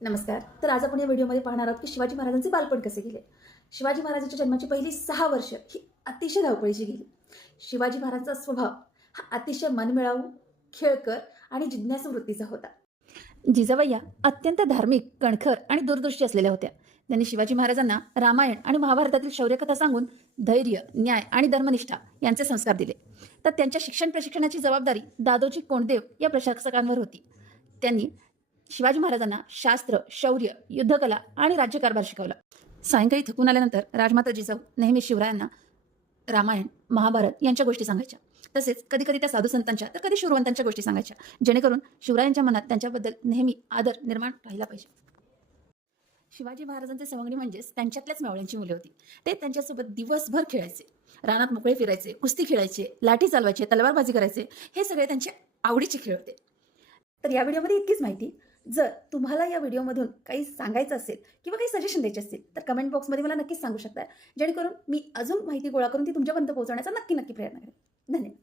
नमस्कार. तर आज आपण या व्हिडिओमध्ये पाहणार आहोत की शिवाजी महाराजांचे बालपण कसे गेले. शिवाजी महाराजांच्या जन्माची पहिली 6 वर्ष ही अतिशय धावपळीची गेली. शिवाजी महाराजांचा स्वभाव हा अतिशय मनमिळावू, खेळकर आणि जिज्ञासू वृत्तीचा होता. जिजाबाई या अत्यंत धार्मिक, कणखर आणि दूरदृष्टी असलेल्या होत्या. त्यांनी शिवाजी महाराजांना रामायण आणि महाभारतातील शौर्यकथा सांगून धैर्य, न्याय आणि धर्मनिष्ठा यांचे संस्कार दिले. तर त्यांच्या शिक्षण प्रशिक्षणाची जबाबदारी दादोजी कोंडदेव या प्रशासकांवर होती. त्यांनी शिवाजी महाराजांना शास्त्र, शौर्य, युद्धकला आणि राज्यकारभार शिकवला. सायंकाळी थकून आल्यानंतर राजमाता जिजाऊ नेहमी शिवरायांना रामायण, महाभारत यांच्या गोष्टी सांगायच्या. तसेच कधी कधी त्या साधू संतांच्या तर कधी शूरवंतांच्या गोष्टी सांगायच्या, जेणेकरून शिवरायांच्या मनात त्यांच्याबद्दल नेहमी आदर निर्माण राहिला पाहिजे. शिवाजी महाराजांचे सवंगडी म्हणजेच त्यांच्यातल्याच मावळ्यांची मुले होती. ते त्यांच्यासोबत दिवसभर खेळायचे, रानात मोकळे फिरायचे, कुस्ती खेळायचे, लाठी चालवायचे, तलवारबाजी करायचे. हे सगळे त्यांचे आवडीचे खेळ होते. तर या व्हिडिओमध्ये इतकीच माहिती. जर तुम्हाला या व्हिडिओमधून काही सांगायचं असेल किंवा काही सजेशन द्यायचे असतील तर कमेंट बॉक्समध्ये मला नक्कीच सांगू शकता, जेणेकरून मी अजून माहिती गोळा करून ती तुमच्यापर्यंत पोहोचवण्याचा नक्की प्रयत्न करेन. धन्यवाद.